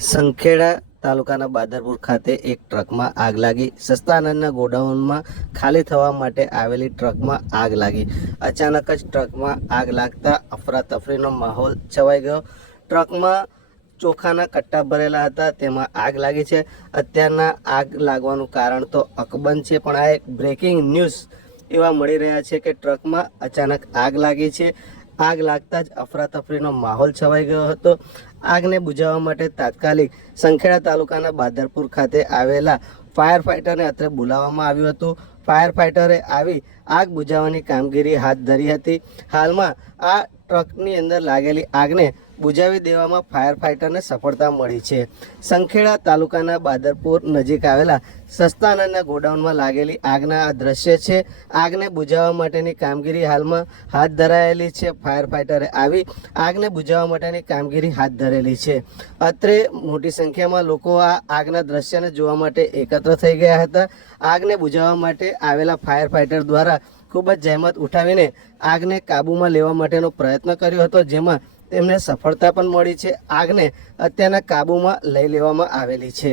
સંખેડા તાલુકાના બાદરપુર ખાતે એક ટ્રકમાં આગ લાગી। સસ્તા અનાજના ગોડાઉનમાં ખાલી થવા માટે આવેલી ટ્રકમાં આગ લાગી। અચાનક જ ટ્રકમાં આગ લાગતા અફરાતફરીનો માહોલ છવાઈ ગયો। ટ્રકમાં ચોખાના કટ્ટા ભરેલા હતા, તેમાં આગ લાગી છે। અત્યારના આગ લાગવાનું કારણ તો અકબંધ છે, પણ આ એક બ્રેકિંગ ન્યૂઝ એવા મળી રહ્યા છે કે ટ્રકમાં અચાનક આગ લાગી છે। આગ લાગતા જ અફરાતફરીનો માહોલ છવાઈ ગયો હતો। આગને બુઝાવવા માટે તાત્કાલિક સંખેડા તાલુકાના બાદરપુર ખાતે આવેલા ફાયર ફાઇટરને અત્રે બોલાવવામાં આવ્યું હતું। ફાયર ફાઇટરે આવી આગ બુઝાવવાની કામગીરી હાથ ધરી હતી। હાલમાં આ ટ્રકની અંદર લાગેલી આગને બુઝાવી દેવામાં ફાયર ફાઇટરને સફળતા મળી છે। સંખેડા તાલુકાના બાદરપુર નજીક આવેલા સસ્તા અનાજના ગોડાઉનમાં લાગેલી આગના આ દ્રશ્ય છે। આગને બુઝાવવા માટેની કામગીરી હાલમાં હાથ ધરાયેલી છે। ફાયર ફાઇટરે આવી આગને બુઝાવવા માટેની કામગીરી હાથ ધરેલી છે। અત્રે મોટી સંખ્યામાં લોકો આ આગના દ્રશ્યને જોવા માટે એકત્ર થઈ ગયા હતા। આગને બુઝાવવા માટે આવેલા ફાયર ફાઇટર દ્વારા ખૂબ જ જહેમત ઉઠાવીને આગને કાબૂમાં લેવા માટેનો પ્રયત્ન કર્યો હતો, જેમાં તેમને સફળતા પણ મળી છે। આગને અત્યારના કાબૂમાં લઈ લેવામાં આવેલી છે।